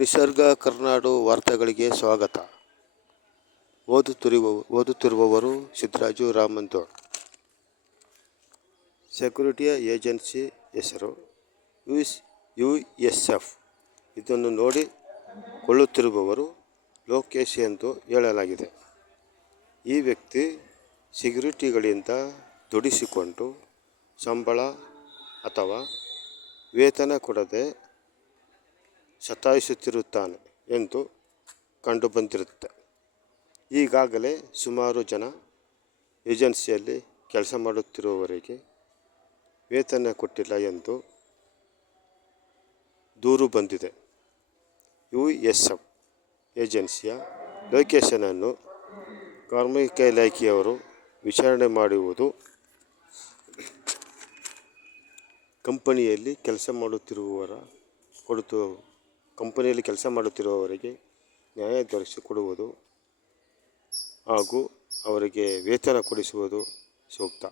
ನಿಸರ್ಗ ಕರ್ನಾಡು ವಾರ್ತೆಗಳಿಗೆ ಸ್ವಾಗತ. ಓದುತ್ತಿರುವವರು ಸಿದ್ದರಾಜು ರಾಮಂತೋಡ್. ಸೆಕ್ಯೂರಿಟಿಯ ಏಜೆನ್ಸಿ ಹೆಸರು USF. ಇದನ್ನು ನೋಡಿಕೊಳ್ಳುತ್ತಿರುವವರು ಲೋಕೇಶ್ ಎಂದು ಹೇಳಲಾಗಿದೆ. ಈ ವ್ಯಕ್ತಿ ಸೆಕ್ಯೂರಿಟಿಗಳಿಂದ ದುಡಿಸಿಕೊಂಡು ಸಂಬಳ ಅಥವಾ ವೇತನ ಕೊಡದೆ ಸತಾಯಿಸುತ್ತಿರುತ್ತಾನೆ ಎಂದು ಕಂಡುಬಂದಿರುತ್ತೆ. ಈಗಾಗಲೇ ಸುಮಾರು ಜನ ಏಜೆನ್ಸಿಯಲ್ಲಿ ಕೆಲಸ ಮಾಡುತ್ತಿರುವವರಿಗೆ ವೇತನ ಕೊಟ್ಟಿಲ್ಲ ಎಂದು ದೂರು ಬಂದಿದೆ. USF ಏಜೆನ್ಸಿಯ ಲೊಕೇಶನನ್ನು ಕಾರ್ಮಿಕ ಇಲಾಖೆಯವರು ವಿಚಾರಣೆ ಮಾಡುವುದು ಕಂಪನಿಯಲ್ಲಿ ಕೆಲಸ ಮಾಡುತ್ತಿರುವವರಿಗೆ ನ್ಯಾಯ ದೊರಕಿಸಿಕೊಡುವುದು ಹಾಗೂ ಅವರಿಗೆ ವೇತನ ಕೊಡಿಸುವುದು ಸೂಕ್ತ.